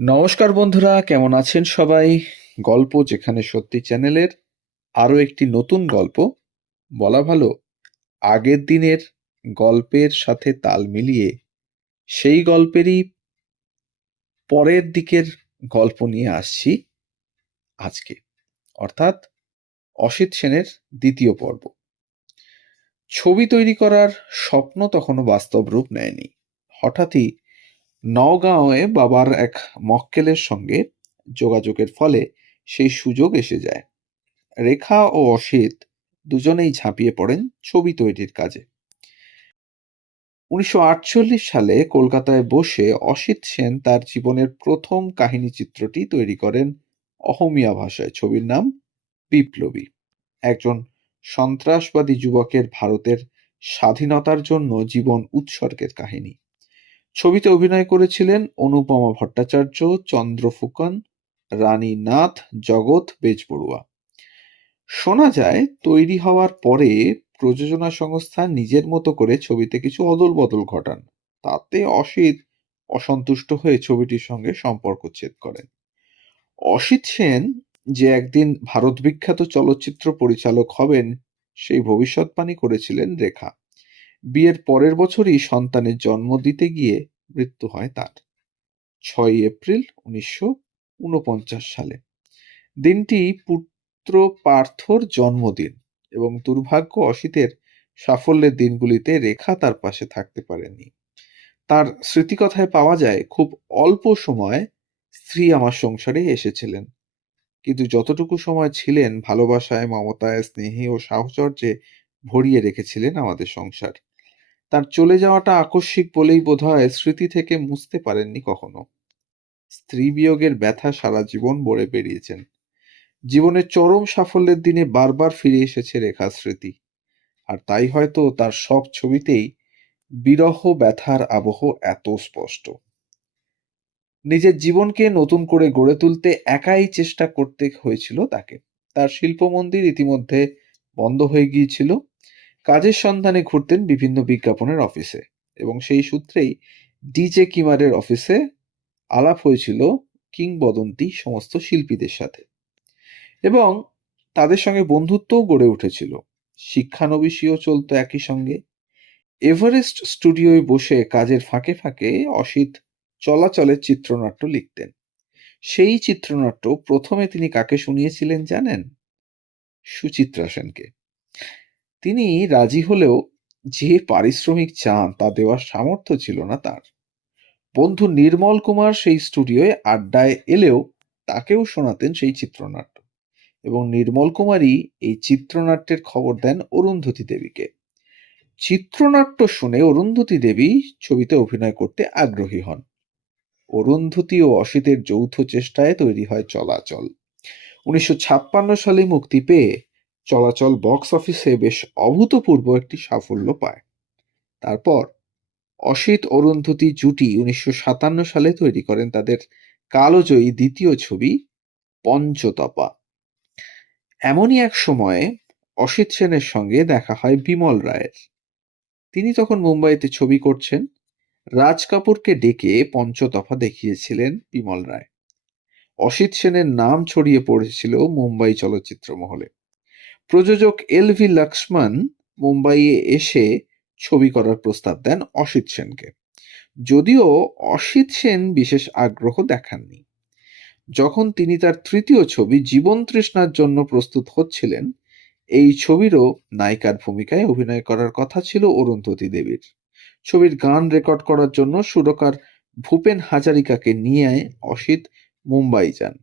নমস্কার বন্ধুরা, কেমন আছেন সবাই? গল্প যেখানে সত্যি চ্যানেলের আরও একটি নতুন গল্প, বলা ভালো আগের দিনের গল্পের সাথে তাল মিলিয়ে সেই গল্পেরই পরের দিকের গল্প নিয়ে আসছি আজকে, অর্থাৎ অসিত সেনের দ্বিতীয় পর্ব। ছবি তৈরি করার স্বপ্ন তখনও বাস্তব রূপ নেয়নি। হঠাৎই নওগাঁয়ে বাবার এক মক্কেলের সঙ্গে যোগাযোগের ফলে সেই সুযোগ এসে যায়। রেখা ও অসিত দুজনেই ঝাঁপিয়ে পড়েন ছবি তৈরির কাজে। 1948 সালে কলকাতায় বসে অসিত সেন তার জীবনের প্রথম কাহিনীচিত্রটি তৈরি করেন অহমীয়া ভাষায়। ছবির নাম বিপ্লবী। একজন সন্ত্রাসবাদী যুবকের ভারতের স্বাধীনতার জন্য জীবন উৎসর্গের কাহিনী। ছবিতে অভিনয় করেছিলেন অনুপমা ভট্টাচার্য, চন্দ্র ফুকন, রানী নাথ, জগৎ বেজবড়ুয়া। শোনা যায় তৈরি হওয়ার পরে প্রযোজনা সংস্থা নিজের মতো করে ছবিতে কিছু অদল-বদল ঘটান। তাতে অসিত অসন্তুষ্ট হয়ে ছবিটির সঙ্গে সম্পর্কচ্ছেদ করেন। অসিত সেন যে একদিন ভারত বিখ্যাত চলচ্চিত্র পরিচালক হবেন সেই ভবিষ্যৎবাণী করেছিলেন রেখা। বিয়ের পরের বছরই সন্তানের জন্ম দিতে গিয়ে মৃত্যু হয় তার, 6 এপ্রিল 1949 সালে। দিনটি পুত্র পার্থর জন্মদিন এবং দুর্ভাগ্য অসিতের সাফল্যের দিনগুলিতে রেখা তার পাশে থাকতে পারেননি। তার স্মৃতিকথায় পাওয়া যায়, খুব অল্প সময় স্ত্রী আমার সংসারে এসেছিলেন, কিন্তু যতটুকু সময় ছিলেন ভালোবাসায়, মমতায়, স্নেহে ও সাহচর্যে ভরিয়ে রেখেছিলেন আমাদের সংসার। তার চলে যাওয়াটা আকস্মিক বলেই বোধহয় স্মৃতি থেকে মুছতে পারেননি কখনো। স্ত্রী বিয়োগের ব্যথা সারা জীবন বয়ে বেরিয়েছেন। জীবনের চরম সাফল্যের দিনে বারবার ফিরে এসেছে রেখার স্মৃতি, আর তাই হয়তো তার সব ছবিতেই বিরহ ব্যথার আবহ এত স্পষ্ট। নিজের জীবনকে নতুন করে গড়ে তুলতে একাই চেষ্টা করতে হয়েছিল তাকে। তার শিল্প মন্দির ইতিমধ্যে বন্ধ হয়ে গিয়েছিল। কাজের সন্ধানে ঘুরতেন বিভিন্ন বিজ্ঞাপনের অফিসে, এবং সেই সূত্রেই ডিজে কিমারের অফিসে আলাপ হয়েছিল কিংবদন্তি সমস্ত শিল্পীদের সাথে, এবং তাদের সঙ্গে বন্ধুত্বও গড়ে উঠেছিল। শিক্ষানবিশিও চলত একই সঙ্গে। এভারেস্ট স্টুডিওয় বসে কাজের ফাঁকে ফাঁকে অসিত চলাচলের চিত্রনাট্য লিখতেন। সেই চিত্রনাট্য প্রথমে তিনি কাকে শুনিয়েছিলেন জানেন? সুচিত্রা সেনকে। তিনি রাজি হলেও যে পারিশ্রমিক চান তা দেওয়ার সামর্থ্য ছিল না তার। বন্ধু নির্মল কুমার সেই স্টুডিওয় আড্ডায় এলেও তাকেও শোনাতেন সেই চিত্রনাট্য, এবং নির্মল কুমারই এই চিত্রনাট্যের খবর দেন অরুন্ধতী দেবীকে। চিত্রনাট্য শুনে অরুন্ধতী দেবী ছবিতে অভিনয় করতে আগ্রহী হন। অরুন্ধতী ও অসিতের যৌথ চেষ্টায় তৈরি হয় চলাচল। 1956 সালে মুক্তি পেয়ে চলাচল বক্স অফিসে বেশ অভূতপূর্ব একটি সাফল্য পায়। তারপর অসিত অরুন্ধতী জুটি 1957 সালে তৈরি করেন তাদের কালজয়ী দ্বিতীয় ছবি পঞ্চতপা। এমনই এক সময়ে অসিত সেনের সঙ্গে দেখা হয় বিমল রায়ের। তিনি তখন মুম্বাইতে ছবি করছেন। রাজ কাপুরকে ডেকে পঞ্চতফা দেখিয়েছিলেন বিমল রায়। অসিত সেনের নাম ছড়িয়ে পড়েছিল মুম্বাই চলচ্চিত্র মহলে। প্রযোজক এল.ভি. লক্ষ্মণ মুম্বাইয়ে এসে ছবি করার প্রস্তাব দেন অসিত সেনকে, যদিও অসিত সেন বিশেষ আগ্রহ দেখাননি। যখন তিনি তার তৃতীয় ছবি জীবন তৃষ্ণার জন্য প্রস্তুত হচ্ছিলেন, এই ছবিরও নায়িকার ভূমিকায় অভিনয় করার কথা ছিল অরুন্ধতী দেবীর। ছবির গান রেকর্ড করার জন্য সুরকার ভূপেন হাজারিকাকে নিয়ে অসিত মুম্বাই যান।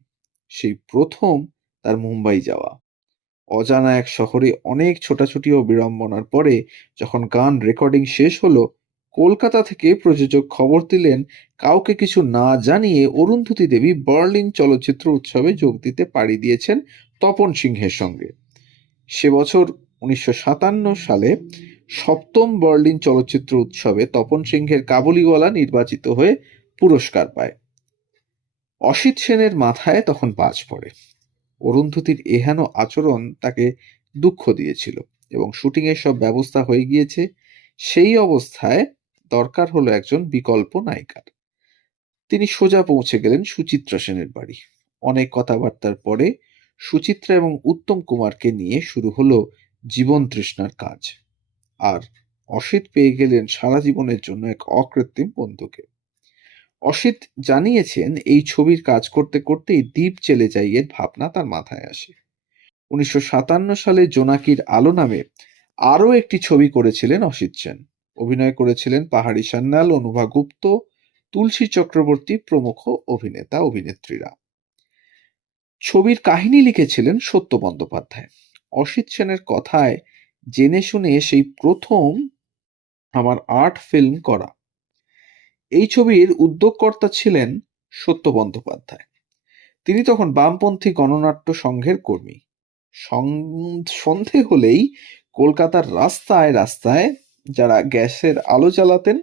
সেই প্রথম তার মুম্বাই যাওয়া। অজানা এক শহরে অনেক ছোটাছুটি ও বিড়ম্বনার পরে যখন গান রেকর্ডিং শেষ হলো, কলকাতা থেকে প্রযোজক খবর দিলেন কাউকে কিছু না জানিয়ে অরুন্ধতী দেবী বার্লিন চলচ্চিত্র উৎসবে যোগ দিতে পাড়ি দিয়েছেন তপন সিংহের সঙ্গে। সে বছর 1957 সালে সপ্তম বার্লিন চলচ্চিত্র উৎসবে তপন সিংহের কাবুলিওয়ালা নির্বাচিত হয়ে পুরস্কার পায়। অসিত সেনের মাথায় তখন বাজ পড়ে। অরুন্ধতীর এহেন আচরণ তাকে দুঃখ দিয়েছিল, এবং শুটিংয়ের সব ব্যবস্থা হয়ে গিয়েছে। সেই অবস্থায় দরকার হলো একজন বিকল্প নায়িকার। তিনি সোজা পৌঁছে গেলেন সুচিত্রা সেনের বাড়ি। অনেক কথাবার্তার পরে সুচিত্রা এবং উত্তম কুমারকে নিয়ে শুরু হলো জীবন তৃষ্ণার কাজ। আর অসিত পেয়ে গেলেন সারা জীবনের জন্য এক অকৃত্রিম বন্ধুকে। অসিত জানিয়েছেন এই ছবির কাজ করতে করতেই দ্বীপ চেলে যাই এর ভাবনা তার মাথায় আসে। 1957 সালে জোনাকির আলো নামে আরও একটি ছবি করেছিলেন অসিত সেন। অভিনয় করেছিলেন পাহাড়ি সান্যাল, অনুভা গুপ্ত, তুলসী চক্রবর্তী প্রমুখ অভিনেতা অভিনেত্রীরা। ছবির কাহিনী লিখেছিলেন সত্য বন্দ্যোপাধ্যায়। অসিত সেনের কথায় জেনে শুনে সেই প্রথম আমার আর্ট ফিল্ম করা। এই ছবির উদ্যোগকর্তা ছিলেন সত্য বন্দ্যোপাধ্যায়। তিনি তখন বামপন্থী গণনাট্য সংঘের কর্মী। সন্ধে হলেই কলকাতার রাস্তায় রাস্তায় যারা গ্যাসের আলো জ্বালাতেন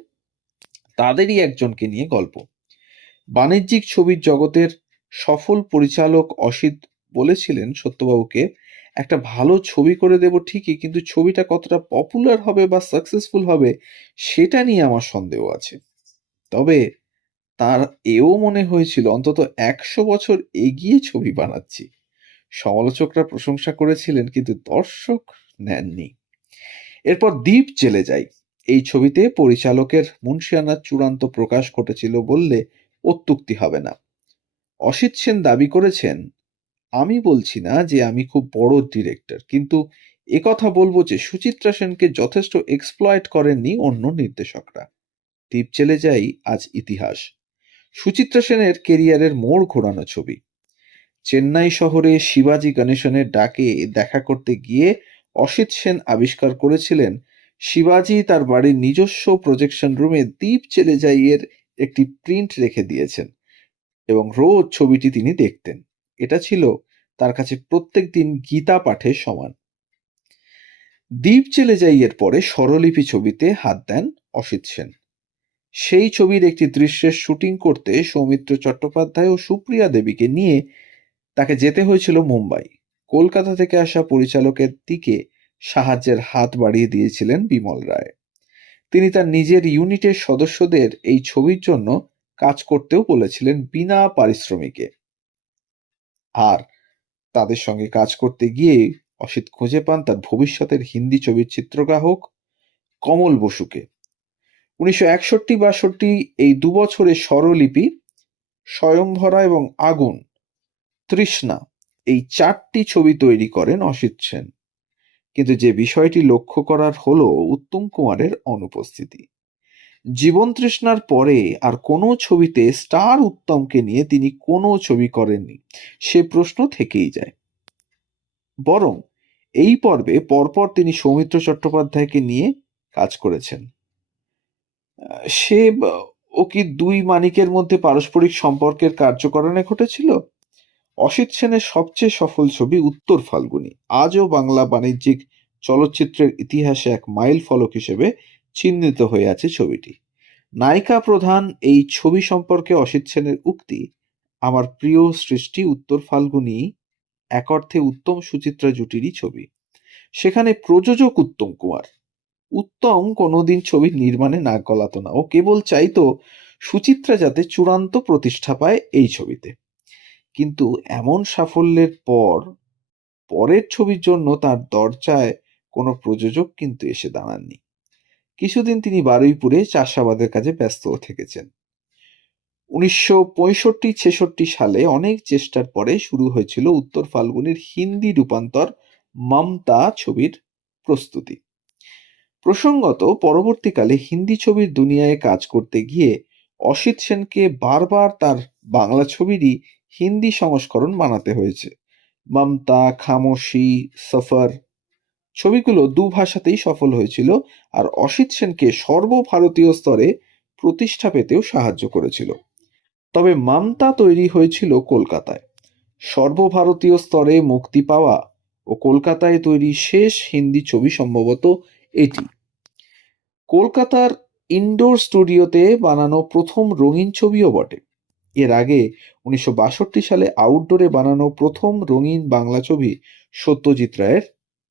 তাদেরই একজনকে নিয়ে গল্প। বাণিজ্যিক ছবির জগতের সফল পরিচালক অসিত বলেছিলেন সত্যবাবুকে, একটা ভালো ছবি করে দেব ঠিকই, কিন্তু ছবিটা কতটা পপুলার হবে বা সাকসেসফুল হবে সেটা নিয়ে আমার সন্দেহ আছে। তবে তার এও মনে হয়েছিল অন্তত 100 বছর এগিয়ে ছবি বানাচ্ছি। সমালোচকরা প্রশংসা করেছিলেন, কিন্তু দর্শক নেননি। এরপর দ্বীপ জেলে যায়। এই ছবিতে পরিচালকের মুনশিয়ানার চূড়ান্ত প্রকাশ ঘটেছিল বললে অত্যুক্তি হবে না। অসিত সেন দাবি করেছেন, আমি বলছি না যে আমি খুব বড় ডিরেক্টর, কিন্তু একথা বলবো যে সুচিত্রা সেনকে যথেষ্ট এক্সপ্লয়েট করেননি অন্য নির্দেশকরা। দ্বীপ জেলে যাই আজ ইতিহাস। সুচিত্রা সেনের কেরিয়ারের মোড় ঘোরানো ছবি। চেন্নাই শহরে শিবাজি গণেশনের ডাকে দেখা করতে গিয়ে অসিত সেন আবিষ্কার করেছিলেন শিবাজি তার বাড়ির নিজস্ব প্রজেকশন রুমে দ্বীপ চেলে যাই এর একটি প্রিন্ট রেখে দিয়েছেন এবং রোজ ছবিটি তিনি দেখতেন। এটা ছিল তার কাছে প্রত্যেক দিন গীতা পাঠের সমান। দ্বীপ চেলে যাই এর পরে স্বরলিপি ছবিতে হাত দেন অসিত সেন। সেই ছবির একটি দৃশ্যের শুটিং করতে সৌমিত্র চট্টোপাধ্যায় ও সুপ্রিয়া দেবীকে নিয়ে তাকে যেতে হয়েছিল মুম্বাই। কলকাতা থেকে আসা পরিচালকের দিকে সাহায্যের হাত বাড়িয়ে দিয়েছিলেন বিমল রায়। তিনি তার নিজের ইউনিটের সদস্যদের এই ছবির জন্য কাজ করতেও বলেছিলেন বিনা পারিশ্রমিকে। আর তাদের সঙ্গে কাজ করতে গিয়ে অসিত খুঁজে পান তার ভবিষ্যতের হিন্দি ছবির চিত্রগ্রাহক কমল বসুকে। 1961-62 এই দুবছরের স্বরলিপি, স্বয়ংভরা এবং আগুন, তৃষ্ণা এই 4টি ছবি তৈরি করেন অসিত সেন। কিন্তু যে বিষয়টি লক্ষ্য করার হলো উত্তম কুমারের অনুপস্থিতি। জীবন তৃষ্ণার পরে আর কোনো ছবিতে স্টার উত্তমকে নিয়ে তিনি কোনো ছবি করেননি, সে প্রশ্ন থেকেই যায়। বরং এই পর্বে পরপর তিনি সৌমিত্র চট্টোপাধ্যায়কে নিয়ে কাজ করেছেন। সে ও কি দুই মানিকের মধ্যে পারস্পরিক সম্পর্কের কার্যকরণে ঘটেছিল? অসিত সেনের সবচেয়ে সফল ছবি উত্তর ফাল্গুনী আজও বাংলা বাণিজ্যিক চলচ্চিত্রের ইতিহাসে এক মাইল ফলক হিসেবে চিহ্নিত হয়ে আছে ছবিটি। নায়িকা প্রধান এই ছবি সম্পর্কে অসিত সেনের উক্তি, আমার প্রিয় সৃষ্টি উত্তর ফাল্গুনী এক অর্থে উত্তম সুচিত্রা জুটিরই ছবি। সেখানে প্রযোজক উত্তম কুমার। উত্তম কোনোদিন ছবির নির্মাণে নাক গলাতো না, ও কেবল চাইতো সুচিত্রা যাতে চূড়ান্ত প্রতিষ্ঠা পায় এই ছবিতে। কিন্তু এমন সাফল্যের পরের ছবির জন্য তার দরজায় কোনো প্রযোজক কিন্তু এসে দাঁড়াননি। কিছুদিন তিনি বারুইপুরে চাষাবাদের কাজে ব্যস্ত থেকেছেন। 1965-66 সালে অনেক চেষ্টার পরে শুরু হয়েছিল উত্তর ফাল্গুনের হিন্দি রূপান্তর মমতা ছবির প্রস্তুতি। প্রসঙ্গত, পরবর্তীকালে হিন্দি ছবির দুনিয়ায় কাজ করতে গিয়ে অসিত সেনকে বারবার তার বাংলা ছবিরই হিন্দি সংস্করণ বানাতে হয়েছে। মমতা, খামোশি, সফর ছবিগুলো দুভাষাতেই সফল হয়েছিল আর অসিত সেনকে সর্বভারতীয় স্তরে প্রতিষ্ঠা পেতেও সাহায্য করেছিল। তবে মমতা তৈরি হয়েছিল কলকাতায়। সর্বভারতীয় স্তরে মুক্তি পাওয়া ও কলকাতায় তৈরি শেষ হিন্দি ছবি সম্ভবত এটি। কলকাতার ইনডোর স্টুডিওতে বানানো প্রথম রঙিন ছবিও বটে। এর আগে 1962 সালে আউটডোরে বানানো প্রথম রঙিন বাংলা ছবি সত্যজিৎ রায়ের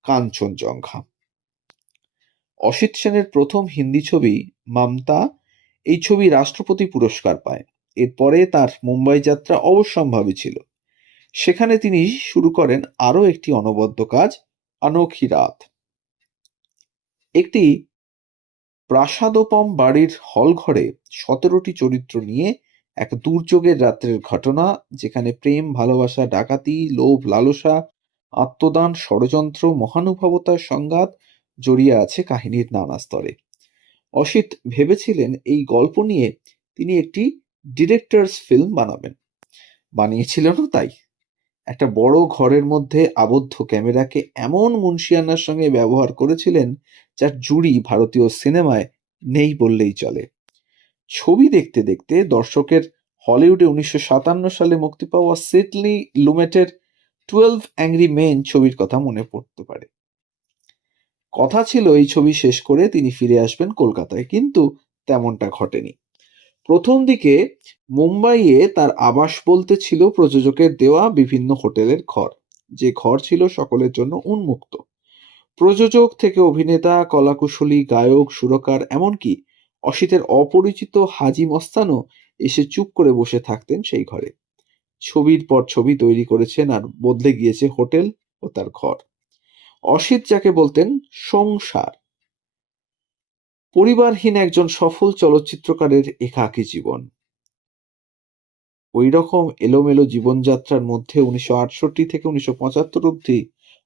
কাঞ্চনজঙ্ঘা। অসিত সেনের প্রথম হিন্দি ছবি মমতা, এই ছবি রাষ্ট্রপতি পুরস্কার পায়। এরপরে তার মুম্বাই যাত্রা অবশ্যম্ভাবী ছিল। সেখানে তিনি শুরু করেন আরও একটি অনবদ্য কাজ, অনোখি রাত। একটি প্রাসাদোপম বাড়ির হলঘরে ১৭টি চরিত্র নিয়ে এক দুর্যোগের রাত্রের ঘটনা, যেখানে প্রেম, ভালোবাসা, ডাকাতি, লোভ, লালসা, আত্মদান, ষড়যন্ত্র, মহানুভবতার সংঘাত জড়িয়ে আছে কাহিনীর নানা স্তরে। অসিত ভেবেছিলেন এই গল্প নিয়ে তিনি একটি ডিরেক্টরস ফিল্ম বানাবেন। বানিয়েছিলেনও তাই। একটা বড় ঘরের মধ্যে আবদ্ধ ক্যামেরাকে এমন মুনশিয়ানার সঙ্গে ব্যবহার করেছিলেন যার জুড়ি ভারতীয় সিনেমায় নেই বললেই চলে। ছবি দেখতে দেখতে দর্শকের হলিউডে ১৯৫৭ সালে মুক্তি পাওয়া সিডনি লুমেটের 12 অ্যাংরি মেন ছবির কথা মনে পড়তে পারে। কথা ছিল এই ছবি শেষ করে তিনি ফিরে আসবেন কলকাতায়, কিন্তু তেমনটা ঘটেনি। প্রথম দিকে মুম্বাইয়ে তার আবাস বলতে ছিল প্রযোজকের দেওয়া বিভিন্ন হোটেলের ঘর, যে ঘর ছিল সকলের জন্য উন্মুক্ত। প্রযোজক থেকে অভিনেতা, কলাকুশলী, গায়ক, সুরকার, এমনকি অসিতের অপরিচিত হাজি মস্তানও এসে চুপ করে বসে থাকতেন সেই ঘরে। ছবির পর ছবি তৈরি করেছেন, আর বদলে গিয়েছে হোটেল ও তার ঘর। অসিত যাকে বলতেন সংসার, পরিবারহীন একজন সফল চলচ্চিত্রকারের একাকী জীবন। ওই রকম এলোমেলো জীবনযাত্রার মধ্যে ১৯৬৮ থেকে ১৯৭৫ অবধি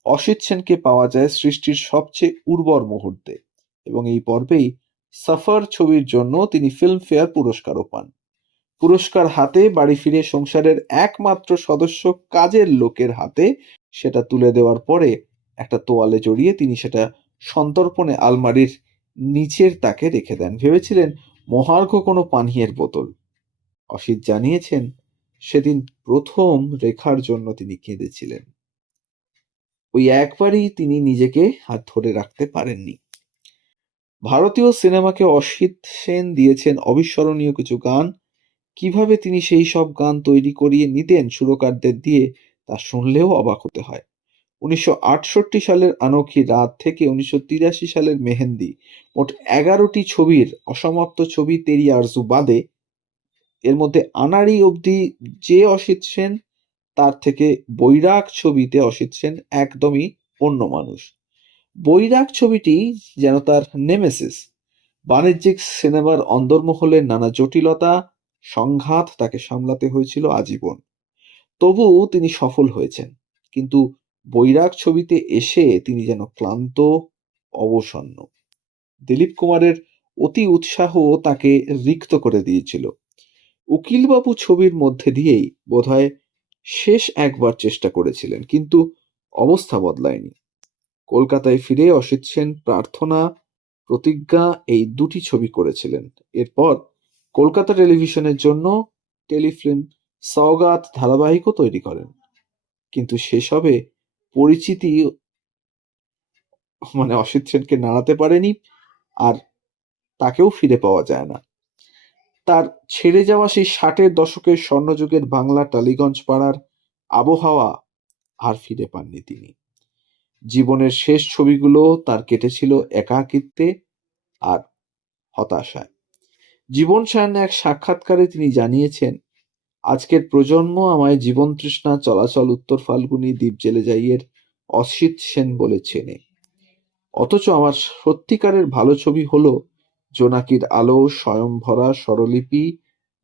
অসিত সেনকে পাওয়া যায় সৃষ্টির সবচেয়ে উর্বর মুহূর্তে, এবং এই পর্বেই সফর ছবির জন্য তিনি ফিল্মফেয়ার পুরস্কারও পান। পুরস্কার হাতে বাড়ি ফিরে সংসারের একমাত্র সদস্য কাজের লোকের হাতে সেটা তুলে দেওয়ার পরে একটা তোয়ালে জড়িয়ে তিনি সেটা সন্তর্পণে আলমারির নিচের তাকে রেখে দেন। ভেবেছিলেন মহার্ঘ কোনো পানীয়ের বোতল। অসিত জানিয়েছেন, সেদিন প্রথম রেখার জন্য তিনি কেঁদেছিলেন। ওই একবারই তিনি নিজেকে হাত ধরে রাখতে পারেননি। ভারতীয় সিনেমাকে অসিত সেন দিয়েছেন অবিস্মরণীয় কিছু গান। কিভাবে তিনি সেই সব গান তৈরি করিয়ে নিতেন সুরকারদের দিয়ে, তা শুনলেও অবাক হতে হয়। ১৯৬৮ সালের আনোখি রাত থেকে ১৯৮৩ সালের মেহেন্দি, মোট ১১টি ছবির অসমাপ্ত ছবি তেরি আরজু বাদে, এর মধ্যে আনাড়ি অবধি যে অসিত সেন, তার থেকে বৈরাগ ছবিতে অসিত সেন একদমই অন্য মানুষ। বৈরাগ ছবিটি যেন তার নেমেসিস। বাণিজ্যিক সিনেমার অন্দরমহলের নানা জটিলতা, সংঘাত তাকে সামলাতে হয়েছিল আজীবন। তবুও তিনি সফল হয়েছেন, কিন্তু বৈরাগ ছবিতে এসে তিনি যেন ক্লান্ত, অবসন্ন। দিলীপ কুমারের অতি উৎসাহ তাকে রিক্ত করে দিয়েছিল। উকিলবাবু ছবির মধ্যে দিয়েই বোধহয় শেষ একবার চেষ্টা করেছিলেন, কিন্তু অবস্থা বদলায়নি। কলকাতায় ফিরে অসিত সেন প্রার্থনা, প্রতিজ্ঞা এই দুটি ছবি করেছিলেন। এরপর কলকাতা টেলিভিশনের জন্য টেলিফিল্ম সওগাত ধারাবাহিকও তৈরি করেন, কিন্তু সেসবে পরিচিতি অসিত সেনকে নাড়াতে পারেনি, আর তাকেও ফিরে পাওয়া যায় না। তার ছেড়ে যাওয়া সেই ৬০-এর দশকের স্বর্ণযুগের বাংলা টালিগঞ্জ পাড়ার আবহাওয়া আর ফিরে পাননি তিনি। জীবনের শেষ ছবিগুলো তার কেটেছিল একাকিত্বে আর হতাশায়। জীবন সায়নে এক সাক্ষাৎকারে তিনি জানিয়েছেন, আজকের প্রজন্ম আমায় জীবন তৃষ্ণা, চলাচল, উত্তর ফাল্গুনী, দ্বীপ জেলে যাইয়ের অসিত সেন বলে চেনে। অথচ আমার সত্যিকারের ভালো ছবি হলো জোনাকির আলো, স্বয়ংভরা, স্বরলিপি,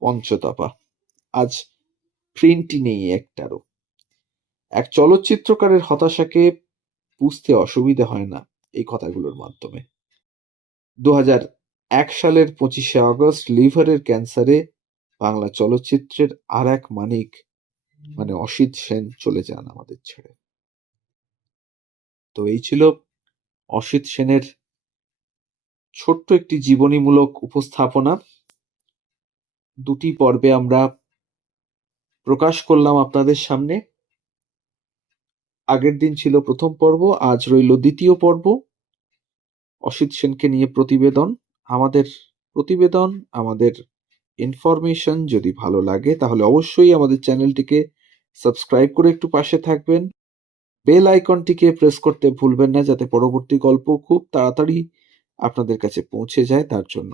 পঞ্চতপা। আজ প্রিন্টই নেই একটারও। এক চলচ্চিত্রকারের হতাশাকে বুঝতে অসুবিধে হয় না এই কথাগুলোর মাধ্যমে। ২০০১ সালের ২৫শে আগস্ট লিভারের ক্যান্সারে বাংলা চলচ্চিত্রের আর এক মানিক অসিত সেন চলে যান আমাদের ছেড়ে। তো এই ছিল অসিত সেনের ছোট্ট একটি জীবনীমূলক উপস্থাপনা। দুটি পর্বে আমরা প্রকাশ করলাম আপনাদের সামনে। আগের দিন ছিল প্রথম পর্ব, আজ রইল দ্বিতীয় পর্ব, অসিত সেনকে নিয়ে প্রতিবেদন। আমাদের প্রতিবেদন, আমাদের ইনফরমেশন যদি ভালো লাগে তাহলে অবশ্যই আমাদের চ্যানেলটিকে সাবস্ক্রাইব করে একটু পাশে থাকবেন। বেল আইকনটিকে প্রেস করতে ভুলবেন না, যাতে পরবর্তী গল্প খুব তাড়াতাড়ি আপনাদের কাছে পৌঁছে যায় তার জন্য।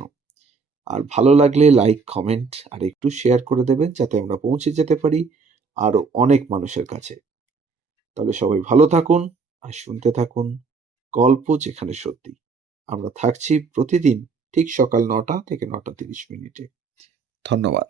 আর ভালো লাগলে লাইক, কমেন্ট আর একটু শেয়ার করে দেবেন যাতে আমরা পৌঁছে যেতে পারি আরো অনেক মানুষের কাছে। তাহলে সবাই ভালো থাকুন আর শুনতে থাকুন গল্প যেখানে সত্যি। আমরা থাকছি প্রতিদিন ঠিক সকাল ৯টা থেকে ৯টা ৩০ মিনিটে। ধন্যবাদ।